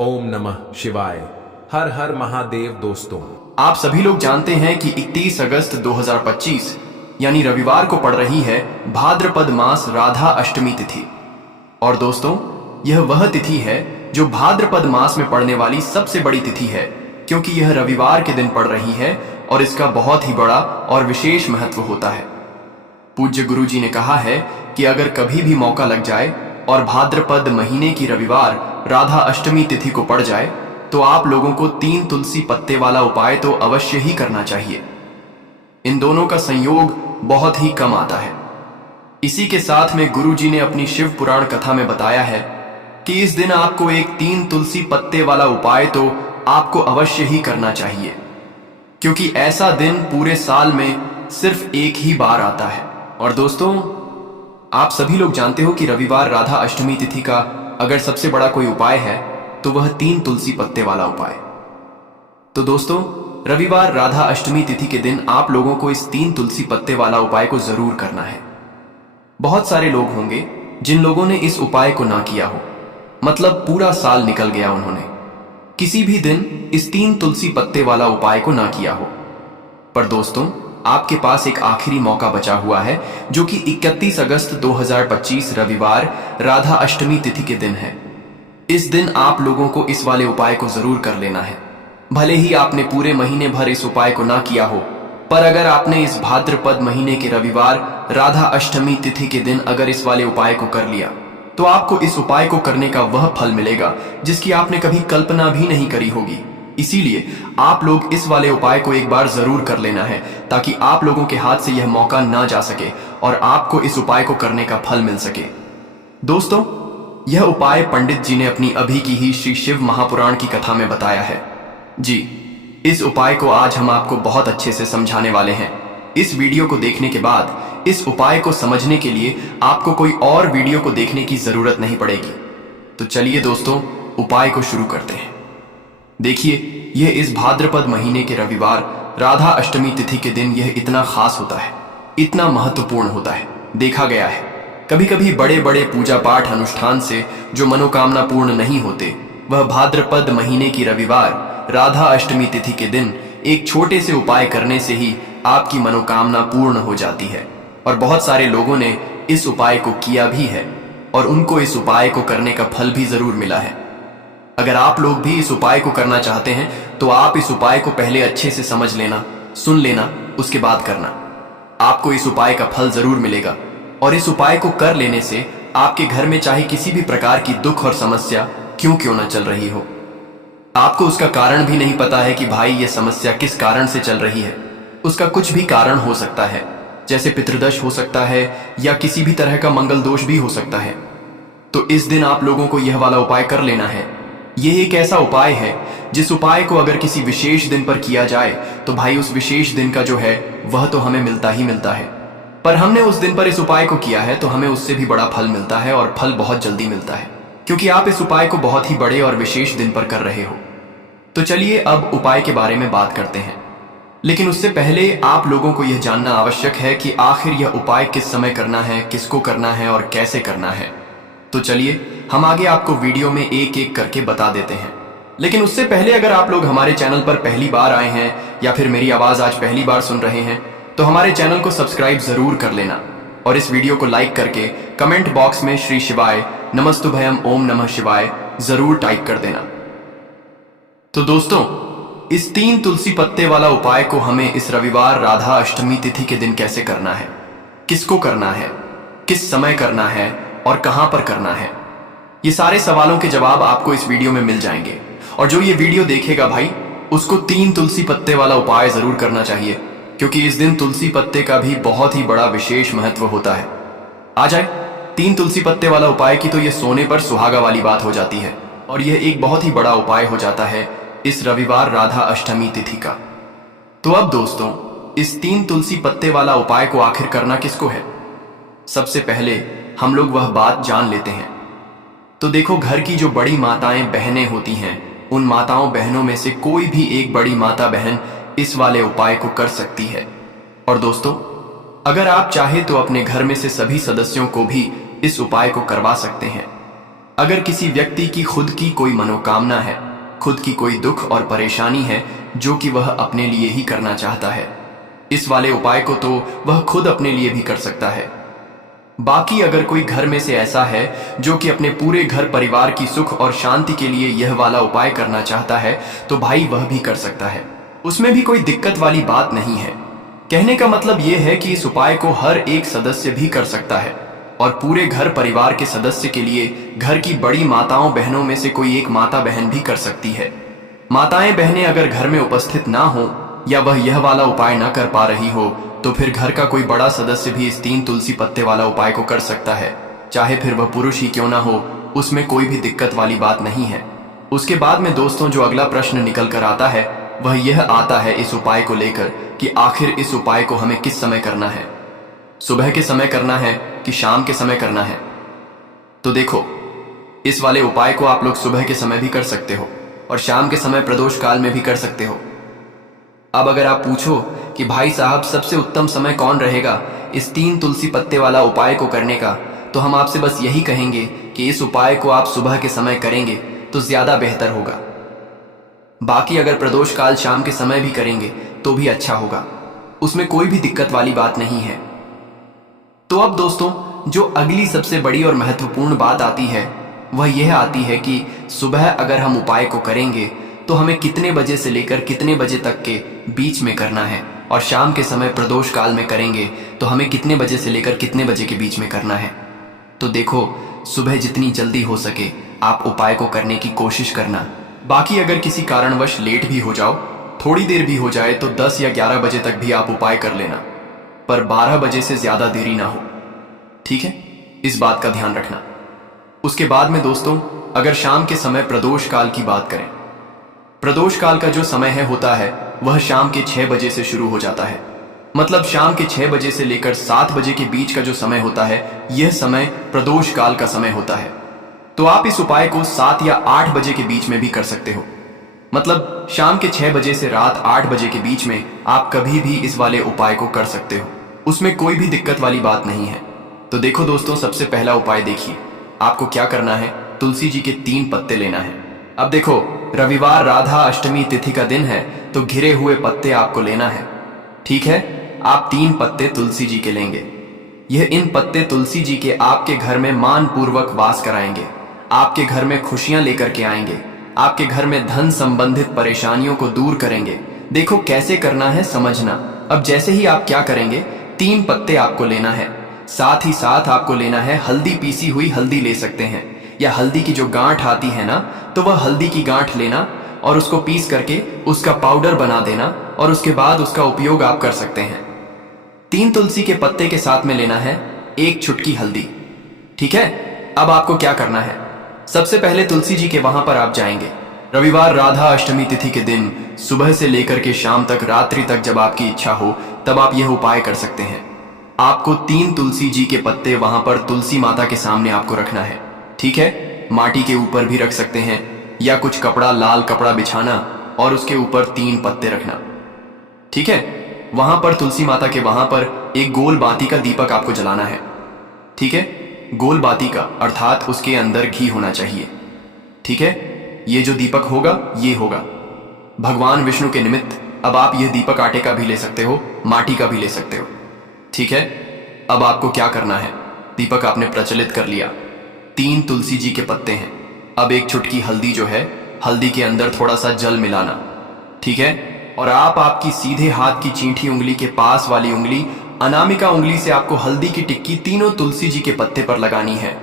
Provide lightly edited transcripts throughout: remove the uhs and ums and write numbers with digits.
ओम नमः शिवाय। हर हर महादेव। दोस्तों, आप सभी लोग जानते हैं कि 31 अगस्त 2025 यानी रविवार को पड़ रही है भाद्रपद मास राधा अष्टमी तिथि। और दोस्तों, यह वह तिथि है जो भाद्रपद मास में पड़ने वाली सबसे बड़ी तिथि है, क्योंकि यह रविवार के दिन पड़ रही है और इसका बहुत ही बड़ा और विशेष महत्व होता है। पूज्य गुरु जी ने कहा है कि अगर कभी भी मौका लग जाए और भाद्रपद महीने की रविवार राधा अष्टमी तिथि को पड़ जाए तो आप लोगों को 3 तुलसी पत्ते वाला उपाय तो अवश्य ही करना चाहिए। इन दोनों का संयोग बहुत ही कम आता है। इसी के साथ में गुरु जी ने अपनी शिव पुराण कथा में बताया है कि इस दिन आपको एक 3 तुलसी पत्ते वाला उपाय तो आपको अवश्य ही करना चाहिए, क्योंकि ऐसा दिन पूरे साल में सिर्फ एक ही बार आता है। और दोस्तों, आप सभी लोग जानते हो कि रविवार राधा अष्टमी तिथि का अगर सबसे बड़ा कोई उपाय है तो वह 3 तुलसी पत्ते वाला उपाय। तो दोस्तों, रविवार राधा अष्टमी तिथि के दिन आप लोगों को इस 3 तुलसी पत्ते वाला उपाय को जरूर करना है। बहुत सारे लोग होंगे जिन लोगों ने इस उपाय को ना किया हो, मतलब पूरा साल निकल गया, उन्होंने किसी भी दिन इस 3 तुलसी पत्ते वाला उपाय को ना किया हो। पर दोस्तों, आपके पास एक आखिरी मौका बचा हुआ है, जो कि 31 अगस्त 2025 रविवार राधा अष्टमी तिथि के दिन है। इस दिन आप लोगों को इस वाले उपाय को जरूर कर लेना है। भले ही आपने पूरे महीने भर इस उपाय को ना किया हो, पर अगर आपने इस भाद्रपद महीने के रविवार राधा अष्टमी तिथि के दिन अगर इस वाले उपाय को कर लिया तो आपको इस उपाय को करने का वह फल मिलेगा जिसकी आपने कभी कल्पना भी नहीं करी होगी। इसीलिए आप लोग इस वाले उपाय को एक बार जरूर कर लेना है, ताकि आप लोगों के हाथ से यह मौका ना जा सके और आपको इस उपाय को करने का फल मिल सके। दोस्तों, यह उपाय पंडित जी ने अपनी अभी की ही श्री शिव महापुराण की कथा में बताया है। जी, इस उपाय को आज हम आपको बहुत अच्छे से समझाने वाले हैं। इस वीडियो को देखने के बाद इस उपाय को समझने के लिए आपको कोई और वीडियो को देखने की जरूरत नहीं पड़ेगी। तो चलिए दोस्तों, उपाय को शुरू करते हैं। देखिए, यह इस भाद्रपद महीने के रविवार राधा अष्टमी तिथि के दिन यह इतना खास होता है, इतना महत्वपूर्ण होता है। देखा गया है कभी कभी बड़े बड़े पूजा पाठ अनुष्ठान से जो मनोकामना पूर्ण नहीं होते, वह भाद्रपद महीने की रविवार राधा अष्टमी तिथि के दिन एक छोटे से उपाय करने से ही आपकी मनोकामना पूर्ण हो जाती है। और बहुत सारे लोगों ने इस उपाय को किया भी है और उनको इस उपाय को करने का फल भी जरूर मिला है। अगर आप लोग भी इस उपाय को करना चाहते हैं तो आप इस उपाय को पहले अच्छे से समझ लेना, सुन लेना, उसके बाद करना। आपको इस उपाय का फल जरूर मिलेगा और इस उपाय को कर लेने से आपके घर में चाहे किसी भी प्रकार की दुख और समस्या क्यों ना चल रही हो, आपको उसका कारण भी नहीं पता है कि भाई ये समस्या किस कारण से चल रही है। उसका कुछ भी कारण हो सकता है, जैसे पितृदोष हो सकता है या किसी भी तरह का मंगल दोष भी हो सकता है। तो इस दिन आप लोगों को यह वाला उपाय कर लेना है। यह एक ऐसा उपाय है जिस उपाय को अगर किसी विशेष दिन पर किया जाए तो भाई उस विशेष दिन का जो है वह तो हमें मिलता ही मिलता है। पर हमने उस दिन पर इस उपाय को किया है तो हमें उससे भी बड़ा फल मिलता है, और फल बहुत जल्दी मिलता है, क्योंकि आप इस उपाय को बहुत ही बड़े और विशेष दिन पर कर रहे हो। तो चलिए अब उपाय के बारे में बात करते हैं। लेकिन उससे पहले आप लोगों को यह जानना आवश्यक है कि आखिर यह उपाय किस समय करना है, किसको करना है और कैसे करना है। तो चलिए हम आगे आपको वीडियो में एक एक करके बता देते हैं। लेकिन उससे पहले अगर आप लोग हमारे चैनल पर पहली बार आए हैं या फिर मेरी आवाज आज पहली बार सुन रहे हैं तो हमारे चैनल को सब्सक्राइब जरूर कर लेना और इस वीडियो को लाइक करके कमेंट बॉक्स में श्री शिवाय नमस्तुभयम ओम नमः शिवाय जरूर टाइप कर देना। तो दोस्तों, इस 3 तुलसी पत्ते वाला उपाय को हमें इस रविवार राधा अष्टमी तिथि के दिन कैसे करना है, किसको करना है, किस समय करना है और कहां पर करना है, ये सारे सवालों के जवाब आपको इस वीडियो में मिल जाएंगे। और जो ये वीडियो देखेगा भाई, उसको 3 तुलसी पत्ते वाला उपाय जरूर करना चाहिए, क्योंकि इस दिन तुलसी पत्ते का भी बहुत ही बड़ा विशेष महत्व होता है। आ जाए 3 तुलसी पत्ते वाला उपाय की तो यह सोने पर सुहागा वाली बात हो जाती है, और यह एक बहुत ही बड़ा उपाय हो जाता है इस रविवार राधा अष्टमी तिथि का। तो अब दोस्तों, इस 3 तुलसी पत्ते वाला उपाय को आखिर करना किसको है, सबसे पहले हम लोग वह बात जान लेते हैं। तो देखो, घर की जो बड़ी माताएं बहनें होती हैं, उन माताओं बहनों में से कोई भी एक बड़ी माता बहन इस वाले उपाय को कर सकती है। और दोस्तों, अगर आप चाहे तो अपने घर में से सभी सदस्यों को भी इस उपाय को करवा सकते हैं। अगर किसी व्यक्ति की खुद की कोई मनोकामना है, खुद की कोई दुख और परेशानी है जो कि वह अपने लिए ही करना चाहता है, इस वाले उपाय को तो वह खुद अपने लिए भी कर सकता है। बाकी अगर कोई घर में से ऐसा है जो कि अपने पूरे घर परिवार की सुख और शांति के लिए यह वाला उपाय करना चाहता है, तो भाई वह भी कर सकता है। उसमें भी कोई दिक्कत वाली बात नहीं है। कहने का मतलब यह है कि इस उपाय को हर एक सदस्य भी कर सकता है और पूरे घर परिवार के सदस्य के लिए घर की बड़ी माताओं बहनों में से कोई एक माता बहन भी कर सकती है। माताएं बहनें अगर घर में उपस्थित ना हो या वह यह वाला उपाय ना कर पा रही हो, तो फिर घर का कोई बड़ा सदस्य भी इस 3 तुलसी पत्ते वाला उपाय को कर सकता है, चाहे फिर वह पुरुष ही क्यों ना हो। उसमें कोई भी दिक्कत वाली बात नहीं है। उसके बाद में दोस्तों जो अगला प्रश्न निकल कर आता है वह यह आता है इस उपाय को लेकर कि आखिर इस उपाय को हमें किस समय करना है, सुबह के समय करना है कि शाम के समय करना है। तो देखो, इस वाले उपाय को आप लोग सुबह के समय भी कर सकते हो और शाम के समय प्रदोष काल में भी कर सकते हो। अब अगर आप पूछो कि भाई साहब सबसे उत्तम समय कौन रहेगा इस 3 तुलसी पत्ते वाला उपाय को करने का, तो हम आपसे बस यही कहेंगे कि इस उपाय को आप सुबह के समय करेंगे तो ज्यादा बेहतर होगा। बाकी अगर प्रदोष काल शाम के समय भी करेंगे तो भी अच्छा होगा, उसमें कोई भी दिक्कत वाली बात नहीं है। तो अब दोस्तों जो अगली सबसे बड़ी और महत्वपूर्ण बात आती है वह यह आती है कि सुबह अगर हम उपाय को करेंगे तो हमें कितने बजे से लेकर कितने बजे तक के बीच में करना है, और शाम के समय प्रदोष काल में करेंगे तो हमें कितने बजे से लेकर कितने बजे के बीच में करना है। तो देखो, सुबह जितनी जल्दी हो सके आप उपाय को करने की कोशिश करना। बाकी अगर किसी कारणवश लेट भी हो जाओ, थोड़ी देर भी हो जाए, तो 10 या 11 बजे तक भी आप उपाय कर लेना, पर 12 बजे से ज्यादा देरी ना हो, ठीक है? इस बात का ध्यान रखना। उसके बाद में दोस्तों अगर शाम के समय प्रदोष काल की बात करें, प्रदोष काल का जो समय है होता है वह शाम के 6 बजे से शुरू हो जाता है। मतलब शाम के 6 बजे से लेकर 7 बजे के बीच का जो समय होता है यह समय प्रदोष काल का समय होता है। तो आप इस उपाय को 7 या 8 बजे के बीच में भी कर सकते हो। मतलब शाम के 6 बजे से रात 8 बजे के बीच में आप कभी भी इस वाले उपाय को कर सकते हो, उसमें कोई भी दिक्कत वाली बात नहीं है। तो देखो दोस्तों, सबसे पहला उपाय देखिए, आपको क्या करना है, तुलसी जी के 3 पत्ते लेना है। अब देखो, रविवार राधा अष्टमी तिथि का दिन है तो घिरे हुए पत्ते आपको लेना है, ठीक है? आप 3 पत्ते तुलसी जी के लेंगे। यह इन पत्ते तुलसी जी के आपके घर में मान पूर्वक वास कराएंगे, आपके घर में खुशियां लेकर के आएंगे, आपके घर में धन संबंधित परेशानियों को दूर करेंगे। देखो कैसे करना है समझना। अब जैसे ही आप क्या करेंगे, 3 पत्ते आपको लेना है, साथ ही साथ आपको लेना है हल्दी, पीसी हुई हल्दी ले सकते हैं, या हल्दी की जो गांठ आती है ना, तो वह हल्दी की गांठ लेना और उसको पीस करके उसका पाउडर बना देना, और उसके बाद उसका उपयोग आप कर सकते हैं। 3 तुलसी के पत्ते के साथ में लेना है 1 चुटकी हल्दी, ठीक है? अब आपको क्या करना है, सबसे पहले तुलसी जी के वहां पर आप जाएंगे। रविवार राधा अष्टमी तिथि के दिन सुबह से लेकर के शाम तक, रात्रि तक, जब आपकी इच्छा हो तब आप यह उपाय कर सकते हैं। आपको 3 तुलसी जी के पत्ते वहां पर तुलसी माता के सामने आपको रखना है, ठीक है? माटी के ऊपर भी रख सकते हैं या कुछ कपड़ा, लाल कपड़ा बिछाना और उसके ऊपर 3 पत्ते रखना, ठीक है? वहां पर तुलसी माता के वहां पर एक गोल बाती का दीपक आपको जलाना है, ठीक है? गोल बाती का अर्थात उसके अंदर घी होना चाहिए, ठीक है? ये जो दीपक होगा ये होगा भगवान विष्णु के निमित्त। अब आप यह दीपक आटे का भी ले सकते हो, माटी का भी ले सकते हो, ठीक है? अब आपको क्या करना है, दीपक आपने प्रचलित कर लिया, 3 तुलसी जी के पत्ते हैं। अब 1 चुटकी हल्दी जो है, हल्दी के अंदर थोड़ा सा जल मिलाना, ठीक है? और आप आपकी सीधे हाथ की चींठी उंगली के पास वाली उंगली, अनामिका उंगली से आपको हल्दी की टिक्की तीनों तुलसी जी के पत्ते पर लगानी है।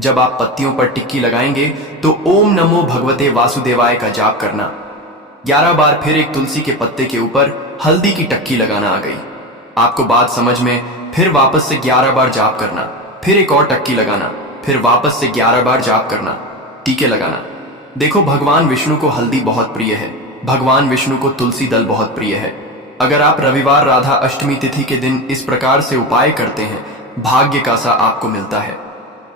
जब आप पत्तियों पर टिक्की लगाएंगे तो ओम नमो भगवते वासुदेवाय का जाप करना। 11 बार फिर एक तुलसी के पत्ते के ऊपर हल्दी की टक्की लगाना आ गई। आपको बात समझ में? फिर वापस से 11 बार जाप करना, फिर एक और टक्की लगाना, फिर वापस से 11 बार जाप करना, टीके लगाना। देखो, भगवान विष्णु को हल्दी बहुत प्रिय है, भगवान विष्णु को तुलसी दल बहुत प्रिय है। अगर आप रविवार राधा अष्टमी तिथि के दिन इस प्रकार से उपाय करते हैं, भाग्य का सा आपको मिलता है।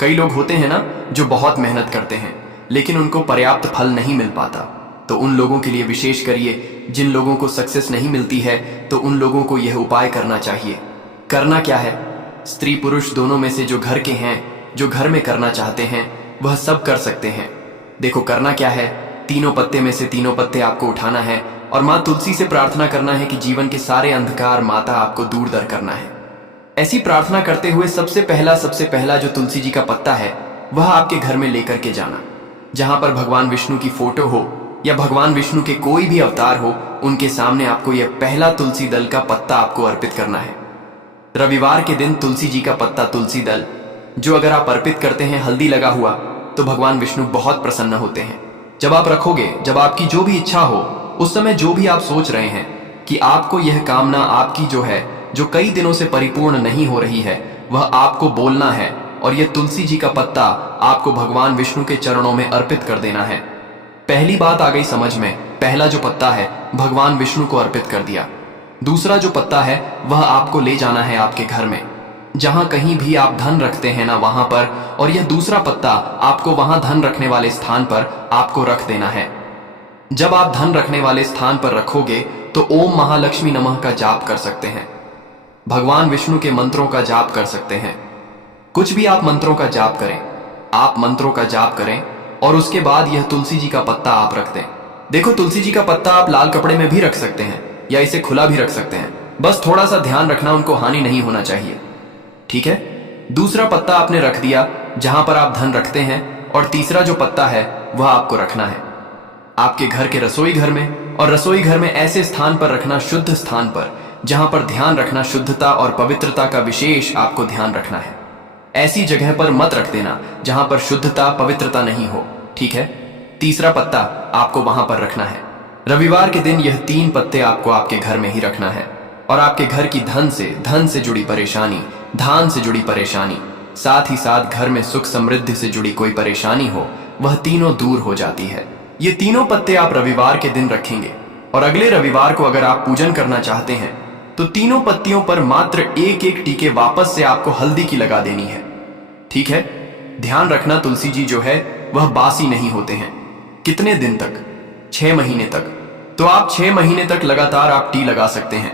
कई लोग होते हैं ना जो बहुत मेहनत करते हैं लेकिन उनको पर्याप्त फल नहीं मिल पाता, तो उन लोगों के लिए विशेष करिए। जिन लोगों को सक्सेस नहीं मिलती है तो उन लोगों को यह उपाय करना चाहिए। करना क्या है, स्त्री पुरुष दोनों में से जो घर के हैं, जो घर में करना चाहते हैं, वह सब कर सकते हैं। देखो करना क्या है, तीनों पत्ते में से तीनों पत्ते आपको उठाना है और माँ तुलसी से प्रार्थना करना है कि जीवन के सारे अंधकार माता आपको दूर दर करना है। ऐसी प्रार्थना करते हुए सबसे पहला जो तुलसी जी का पत्ता है वह आपके घर में लेकर के जाना। जहां पर भगवान विष्णु की फोटो हो या भगवान विष्णु के कोई भी अवतार हो, उनके सामने आपको यह पहला तुलसी दल का पत्ता आपको अर्पित करना है। रविवार के दिन तुलसी जी का पत्ता, तुलसी दल जो अगर आप अर्पित करते हैं हल्दी लगा हुआ, तो भगवान विष्णु बहुत प्रसन्न होते हैं। जब आप रखोगे, जब आपकी जो भी इच्छा हो, उस समय जो भी आप सोच रहे हैं कि आपको यह कामना आपकी जो है, जो कई दिनों से परिपूर्ण नहीं हो रही है, वह आपको बोलना है और यह तुलसी जी का पत्ता आपको भगवान विष्णु के चरणों में अर्पित कर देना है। पहली बात आ गई समझ में, पहला जो पत्ता है भगवान विष्णु को अर्पित कर दिया। दूसरा जो पत्ता है वह आपको ले जाना है आपके घर में, जहां कहीं भी आप धन रखते हैं ना वहां पर, और यह दूसरा पत्ता आपको वहां धन रखने वाले स्थान पर आपको रख देना है। जब आप धन रखने वाले स्थान पर रखोगे तो ओम महालक्ष्मी नमः का जाप कर सकते हैं, भगवान विष्णु के मंत्रों का जाप कर सकते हैं। कुछ भी आप मंत्रों का जाप करें, आप मंत्रों का जाप करें और उसके बाद यह तुलसी जी का पत्ता आप रख दें। देखो तुलसी जी का पत्ता आप लाल कपड़े में भी रख सकते हैं या इसे खुला भी रख सकते हैं, बस थोड़ा सा ध्यान रखना, उनको हानि नहीं होना चाहिए, ठीक है। दूसरा पत्ता आपने रख दिया जहां पर आप धन रखते हैं, और तीसरा जो पत्ता है वह आपको रखना है आपके घर के रसोई घर में, और रसोई घर में ऐसे स्थान पर रखना, शुद्ध स्थान पर, जहां पर ध्यान रखना, शुद्धता और पवित्रता का विशेष आपको ध्यान रखना है। ऐसी जगह पर मत रख देना जहां पर शुद्धता पवित्रता नहीं हो, ठीक है। तीसरा पत्ता आपको वहां पर रखना है। रविवार के दिन यह 3 पत्ते आपको आपके घर में ही रखना है, और आपके घर की धन से जुड़ी परेशानी, धान से जुड़ी परेशानी, साथ ही साथ घर में सुख समृद्धि से जुड़ी कोई परेशानी हो, वह तीनों दूर हो जाती है। ये तीनों पत्ते आप रविवार के दिन रखेंगे, और अगले रविवार को अगर आप पूजन करना चाहते हैं तो तीनों पत्तियों पर मात्र एक एक टीके वापस से आपको हल्दी की लगा देनी है, ठीक है। ध्यान रखना तुलसी जी जो है वह बासी नहीं होते हैं। कितने दिन तक? 6 महीने तक। तो आप 6 महीने तक लगातार आप टी लगा सकते हैं,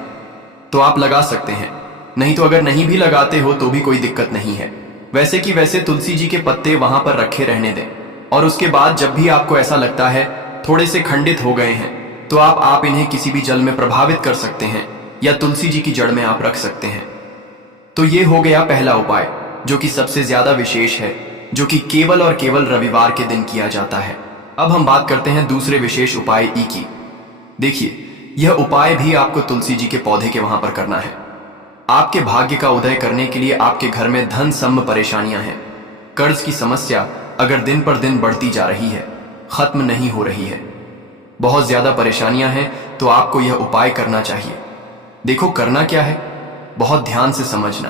तो आप लगा सकते हैं, नहीं तो अगर नहीं भी लगाते हो तो भी कोई दिक्कत नहीं है। वैसे कि वैसे तुलसी जी के पत्ते वहां पर रखे रहने दें, और उसके बाद जब भी आपको ऐसा लगता है थोड़े से खंडित हो गए हैं, तो आप इन्हें किसी भी जल में प्रभावित कर सकते हैं या तुलसी जी की जड़ में आप रख सकते हैं। तो ये हो गया पहला उपाय जो कि सबसे ज्यादा विशेष है, जो कि केवल और केवल रविवार के दिन किया जाता है। अब हम बात करते हैं दूसरे विशेष उपाय ई की। देखिए यह उपाय भी आपको तुलसी जी के पौधे के वहां पर करना है। आपके भाग्य का उदय करने के लिए आपके घर में धन संबंध परेशानियां हैं, कर्ज की समस्या अगर दिन पर दिन बढ़ती जा रही है, खत्म नहीं हो रही है, बहुत ज्यादा परेशानियां हैं, तो आपको यह उपाय करना चाहिए। देखो करना क्या है, बहुत ध्यान से समझना।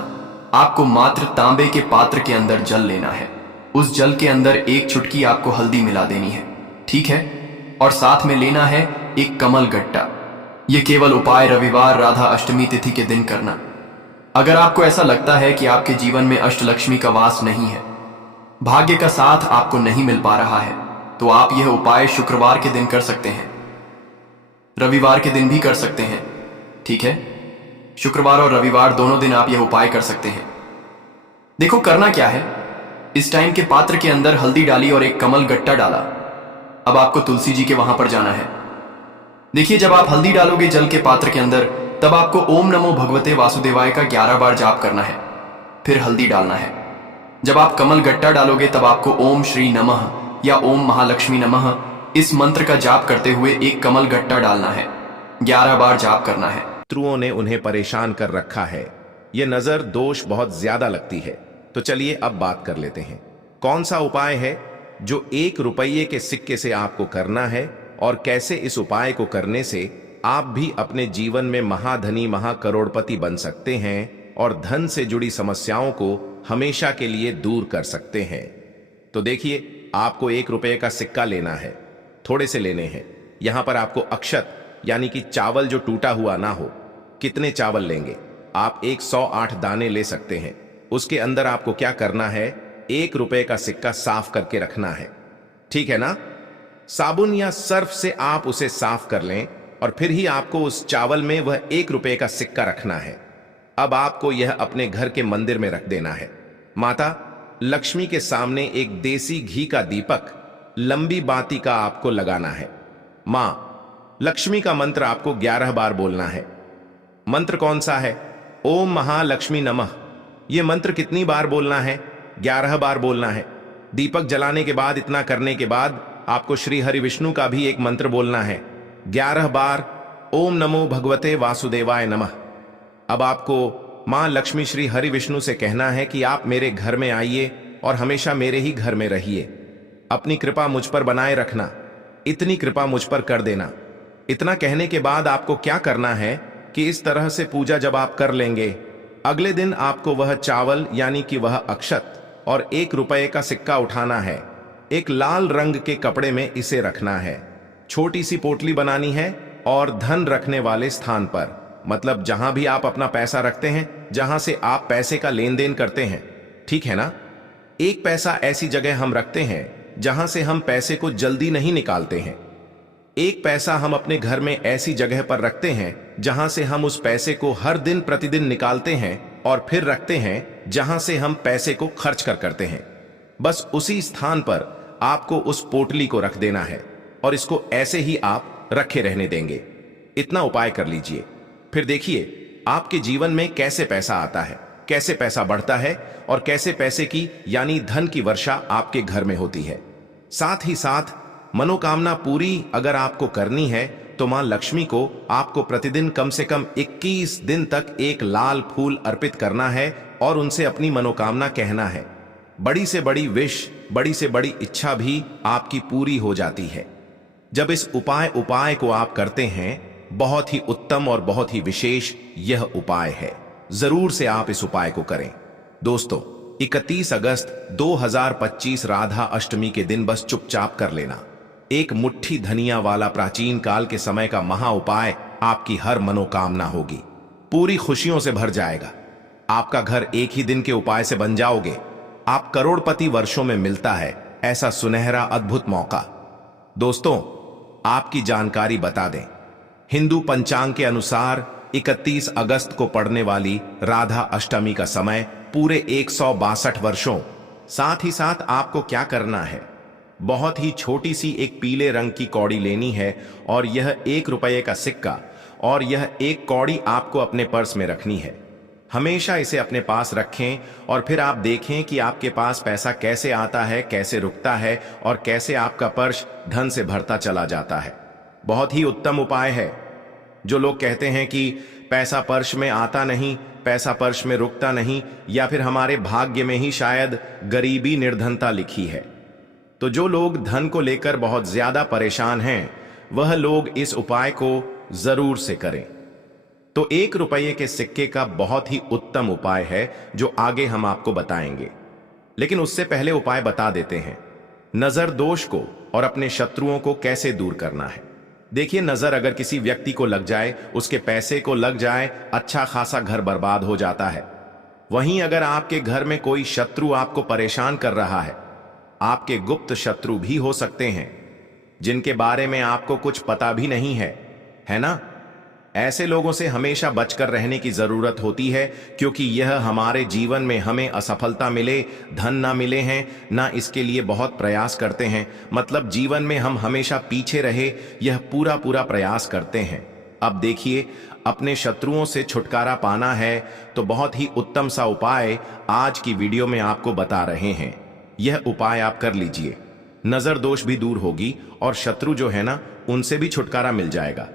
आपको मात्र तांबे के पात्र के अंदर जल लेना है, उस जल के अंदर एक चुटकी आपको हल्दी मिला देनी है, ठीक है, और साथ में लेना है एक कमल गट्टा। यह केवल उपाय रविवार राधा अष्टमी तिथि के दिन करना। अगर आपको ऐसा लगता है कि आपके जीवन में अष्टलक्ष्मी का वास नहीं है, भाग्य का साथ आपको नहीं मिल पा रहा है, तो आप यह उपाय शुक्रवार के दिन कर सकते हैं, रविवार के दिन भी कर सकते हैं, ठीक है। शुक्रवार और रविवार दोनों दिन आप यह उपाय कर सकते हैं। देखो करना क्या है, इस टाइम के पात्र के अंदर हल्दी डाली और एक कमल गट्टा डाला। अब आपको तुलसी जी के वहां पर जाना है। देखिए जब आप हल्दी डालोगे जल के पात्र के अंदर, तब आपको ओम नमो भगवते वासुदेवाय का 11 बार जाप करना है, फिर हल्दी डालना है। जब आप कमल गट्टा डालोगे तब आपको ओम श्री नमः या ओम महालक्ष्मी नमः इस मंत्र का जाप करते हुए एक कमल गट्टा डालना है, 11 बार जाप करना है। शत्रुओं ने उन्हें परेशान कर रखा है, ये नजर दोष बहुत ज्यादा लगती है। तो चलिए अब बात कर लेते हैं कौन सा उपाय है जो 1 रुपये के सिक्के से आपको करना है, और कैसे इस उपाय को करने से आप भी अपने जीवन में महाधनी महाकरोड़पति बन सकते हैं और धन से जुड़ी समस्याओं को हमेशा के लिए दूर कर सकते हैं। तो देखिए आपको 1 रुपये का सिक्का लेना है, थोड़े से लेने हैं। यहां पर आपको अक्षत यानी कि चावल जो टूटा हुआ ना हो, कितने चावल लेंगे आप? 108 दाने ले सकते हैं। उसके अंदर आपको क्या करना है, 1 रुपये का सिक्का साफ करके रखना है, ठीक है ना। साबुन या सर्फ से आप उसे साफ कर लें और फिर ही आपको उस चावल में वह 1 रुपये का सिक्का रखना है। अब आपको यह अपने घर के मंदिर में रख देना है। माता लक्ष्मी के सामने एक देसी घी का दीपक लंबी बाती का आपको लगाना है। मां लक्ष्मी का मंत्र आपको 11 बार बोलना है। मंत्र कौन सा है? ओम महालक्ष्मी नमः। यह मंत्र कितनी बार बोलना है? 11 बार बोलना है। दीपक जलाने के बाद, इतना करने के बाद आपको श्री हरि विष्णु का भी एक मंत्र बोलना है 11 बार। ओम नमो भगवते वासुदेवाय नमः। अब आपको मां लक्ष्मी श्री हरि विष्णु से कहना है कि आप मेरे घर में आइए और हमेशा मेरे ही घर में रहिए। अपनी कृपा मुझ पर बनाए रखना, इतनी कृपा मुझ पर कर देना। इतना कहने के बाद आपको क्या करना है कि इस तरह से पूजा जब आप कर लेंगे, अगले दिन आपको वह चावल यानी कि वह अक्षत और 1 रुपये का सिक्का उठाना है। एक लाल रंग के कपड़े में इसे रखना है। छोटी सी पोटली बनानी है और धन रखने वाले स्थान पर, मतलब जहां भी आप अपना पैसा रखते हैं, जहां से आप पैसे का लेन देन करते हैं, ठीक है ना। 1 पैसा ऐसी जगह हम रखते हैं जहां से हम पैसे को जल्दी नहीं निकालते हैं। 1 पैसा हम अपने घर में ऐसी जगह पर रखते हैं जहां से हम उस पैसे को हर दिन प्रतिदिन निकालते हैं और फिर रखते हैं जहां से हम पैसे को खर्च करते हैं। बस उसी स्थान पर आपको उस पोटली को रख देना है और इसको ऐसे ही आप रखे रहने देंगे। इतना उपाय कर लीजिए, फिर देखिए आपके जीवन में कैसे पैसा आता है, कैसे पैसा बढ़ता है और कैसे पैसे की यानी धन की वर्षा आपके घर में होती है। साथ ही साथ मनोकामना पूरी अगर आपको करनी है तो मां लक्ष्मी को आपको प्रतिदिन कम से कम 21 दिन तक एक लाल फूल अर्पित करना है और उनसे अपनी मनोकामना कहना है। बड़ी से बड़ी विश, बड़ी से बड़ी इच्छा भी आपकी पूरी हो जाती है जब इस उपाय को आप करते हैं। बहुत ही उत्तम और बहुत ही विशेष यह उपाय है, जरूर से आप इस उपाय को करें। दोस्तों 31 अगस्त 2025 राधा अष्टमी के दिन बस चुपचाप कर लेना। एक मुट्ठी धनिया वाला प्राचीन काल के समय का महा उपाय आपकी हर मनोकामना होगी, पूरी खुशियों से भर जाएगा। आपका घर एक ही दिन के उपाय से बन जाओगे। आप करोड़पति वर्षों में मिलता है ऐसा सुनहरा अद्भुत मौका। दोस्तों आपकी जानकारी बता दें, हिंदू पंचांग के अनुसार 31 अगस्त को पड़ने वाली राधा अष्टमी का समय पूरे 162 वर्षों। साथ ही साथ आपको क्या करना है, बहुत ही छोटी सी एक पीले रंग की कौड़ी लेनी है और यह 1 रुपये का सिक्का और यह एक कौड़ी आपको अपने पर्स में रखनी है। हमेशा इसे अपने पास रखें और फिर आप देखें कि आपके पास पैसा कैसे आता है, कैसे रुकता है और कैसे आपका पर्स धन से भरता चला जाता है। बहुत ही उत्तम उपाय है। जो लोग कहते हैं कि पैसा पर्स में आता नहीं, पैसा पर्स में रुकता नहीं, या फिर हमारे भाग्य में ही शायद गरीबी निर्धनता लिखी है, तो जो लोग धन को लेकर बहुत ज्यादा परेशान हैं वह लोग इस उपाय को जरूर से करें। तो 1 रुपये के सिक्के का बहुत ही उत्तम उपाय है जो आगे हम आपको बताएंगे, लेकिन उससे पहले उपाय बता देते हैं नजर दोष को और अपने शत्रुओं को कैसे दूर करना है। देखिए, नजर अगर किसी व्यक्ति को लग जाए, उसके पैसे को लग जाए, अच्छा खासा घर बर्बाद हो जाता है। वहीं अगर आपके घर में कोई शत्रु आपको परेशान कर रहा है, आपके गुप्त शत्रु भी हो सकते हैं जिनके बारे में आपको कुछ पता भी नहीं है ना। ऐसे लोगों से हमेशा बचकर रहने की जरूरत होती है, क्योंकि यह हमारे जीवन में हमें असफलता मिले, धन ना मिले हैं, ना इसके लिए बहुत प्रयास करते हैं। मतलब जीवन में हम हमेशा पीछे रहे, यह पूरा प्रयास करते हैं। अब देखिए, अपने शत्रुओं से छुटकारा पाना है तो बहुत ही उत्तम सा उपाय आज की वीडियो में आपको बता रहे हैं। यह उपाय आप कर लीजिए, नजर दोष भी दूर होगी और शत्रु जो है ना, उनसे भी छुटकारा मिल जाएगा।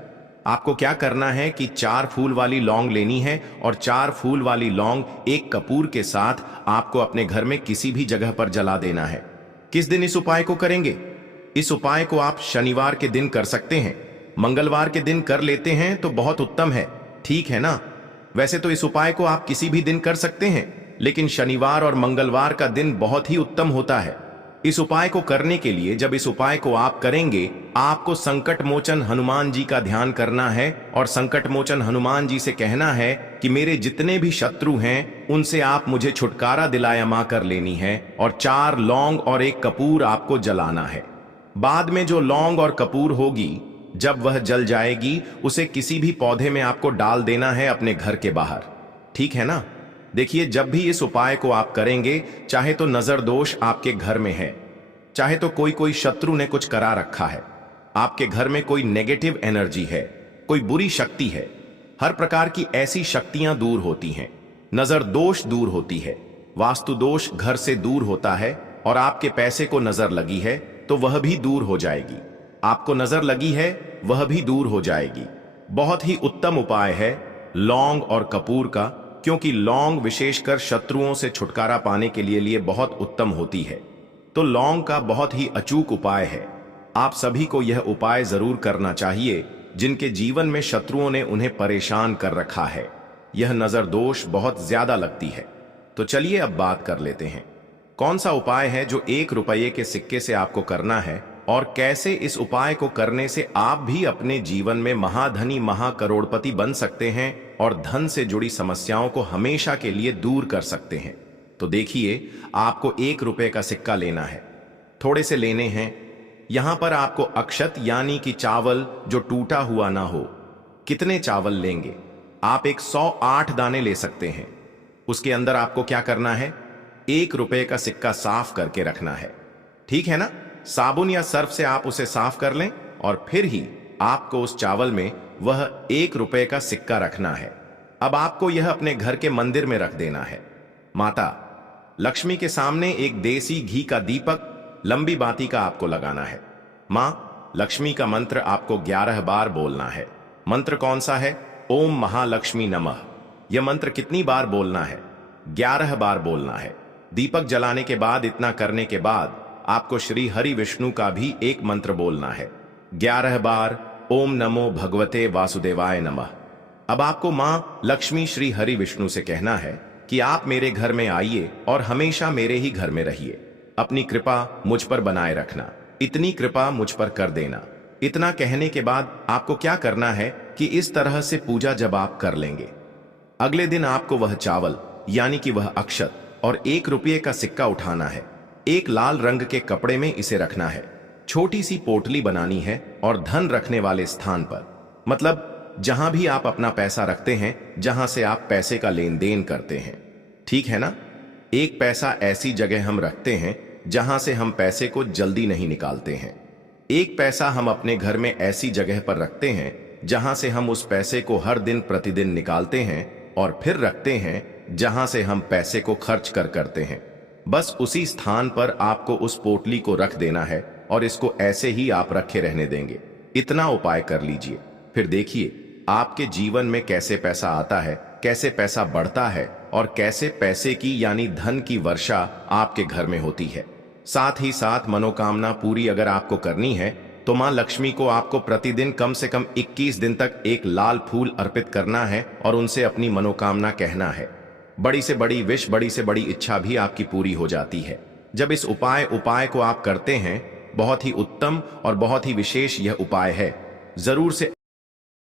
आपको क्या करना है कि 4 फूल वाली लौंग लेनी है और 4 फूल वाली लौंग एक कपूर के साथ आपको अपने घर में किसी भी जगह पर जला देना है। किस दिन इस उपाय को करेंगे? इस उपाय को आप शनिवार के दिन कर सकते हैं, मंगलवार के दिन कर लेते हैं तो बहुत उत्तम है, ठीक है ना। वैसे तो इस उपाय को आप किसी भी दिन कर सकते हैं, लेकिन शनिवार और मंगलवार का दिन बहुत ही उत्तम होता है। इस उपाय को करने के लिए जब इस उपाय को आप करेंगे, आपको संकट मोचन हनुमान जी का ध्यान करना है और संकट मोचन हनुमान जी से कहना है कि मेरे जितने भी शत्रु हैं उनसे आप मुझे छुटकारा दिलाया मां कर लेनी है, और 4 लौंग और 1 कपूर आपको जलाना है। बाद में जो लौंग और कपूर होगी, जब वह जल जाएगी, उसे किसी भी पौधे में आपको डाल देना है अपने घर के बाहर, ठीक है ना। देखिए, जब भी इस उपाय को आप करेंगे, चाहे तो नजर दोष आपके घर में है, चाहे तो कोई शत्रु ने कुछ करा रखा है, आपके घर में कोई नेगेटिव एनर्जी है, कोई बुरी शक्ति है, हर प्रकार की ऐसी शक्तियां दूर होती हैं। नजर दोष दूर होती है, वास्तु दोष घर से दूर होता है, और आपके पैसे को नजर लगी है तो वह भी दूर हो जाएगी। आपको नजर लगी है वह भी दूर हो जाएगी। बहुत ही उत्तम उपाय है लौंग और कपूर का, क्योंकि लौंग विशेषकर शत्रुओं से छुटकारा पाने के लिए बहुत उत्तम होती है। तो लौंग का बहुत ही अचूक उपाय है। आप सभी को यह उपाय जरूर करना चाहिए जिनके जीवन में शत्रुओं ने उन्हें परेशान कर रखा है। यह नजर दोष बहुत ज्यादा लगती है। तो चलिए अब बात कर लेते हैं, कौन सा उपाय है जो 1 रुपये के सिक्के से आपको करना है, और कैसे इस उपाय को करने से आप भी अपने जीवन में महाधनी महाकरोड़पति बन सकते हैं और धन से जुड़ी समस्याओं को हमेशा के लिए दूर कर सकते हैं। तो देखिए, आपको 1 रुपये का सिक्का लेना है, थोड़े से लेने हैं। यहां पर आपको अक्षत यानी कि चावल जो टूटा हुआ ना हो। कितने चावल लेंगे? आप 108 दाने ले सकते हैं। उसके अंदर आपको क्या करना है, 1 रुपये का सिक्का साफ करके रखना है, ठीक है ना। साबुन या सर्फ से आप उसे साफ कर लें और फिर ही आपको उस चावल में वह 1 रुपये का सिक्का रखना है। अब आपको यह अपने घर के मंदिर में रख देना है। माता लक्ष्मी के सामने एक देसी घी का दीपक लंबी बाती का आपको लगाना है। मां लक्ष्मी का मंत्र आपको 11 बार बोलना है। मंत्र कौन सा है? ओम महालक्ष्मी नमः। यह मंत्र कितनी बार बोलना है? 11 बार बोलना है। दीपक जलाने के बाद, इतना करने के बाद आपको श्री हरि विष्णु का भी एक मंत्र बोलना है 11 बार, ओम नमो भगवते वासुदेवाय नमः। अब आपको मां लक्ष्मी श्री हरि विष्णु से कहना है कि आप मेरे घर में आइए और हमेशा मेरे ही घर में रहिए। अपनी कृपा मुझ पर बनाए रखना, इतनी कृपा मुझ पर कर देना। इतना कहने के बाद आपको क्या करना है कि इस तरह से पूजा जब आप कर लेंगे, अगले दिन आपको वह चावल यानी कि वह अक्षत और 1 रुपये का सिक्का उठाना है। एक लाल रंग के कपड़े में इसे रखना है। छोटी सी पोटली बनानी है और धन रखने वाले स्थान पर, मतलब जहां भी आप अपना पैसा रखते हैं, जहां से आप पैसे का लेन देन करते हैं, ठीक है ना। 1 पैसा ऐसी जगह हम रखते हैं जहां से हम पैसे को जल्दी नहीं निकालते हैं। 1 पैसा हम अपने घर में ऐसी जगह पर रखते हैं जहां से हम उस पैसे को हर दिन प्रतिदिन निकालते हैं और फिर रखते हैं जहां से हम पैसे को खर्च करते हैं। बस उसी स्थान पर आपको उस पोटली को रख देना है और इसको ऐसे ही आप रखे रहने देंगे। इतना उपाय कर लीजिए, फिर देखिए आपके जीवन में कैसे पैसा आता है, कैसे पैसा बढ़ता है और कैसे पैसे की यानी धन की वर्षा आपके घर में होती है। साथ ही साथ मनोकामना पूरी अगर आपको करनी है तो मां लक्ष्मी को आपको प्रतिदिन कम से कम 21 दिन तक एक लाल फूल अर्पित करना है और उनसे अपनी मनोकामना कहना है। बड़ी से बड़ी विश, बड़ी से बड़ी इच्छा भी आपकी पूरी हो जाती है जब इस उपाय को आप करते हैं। बहुत ही उत्तम और बहुत ही विशेष यह उपाय है। जरूर से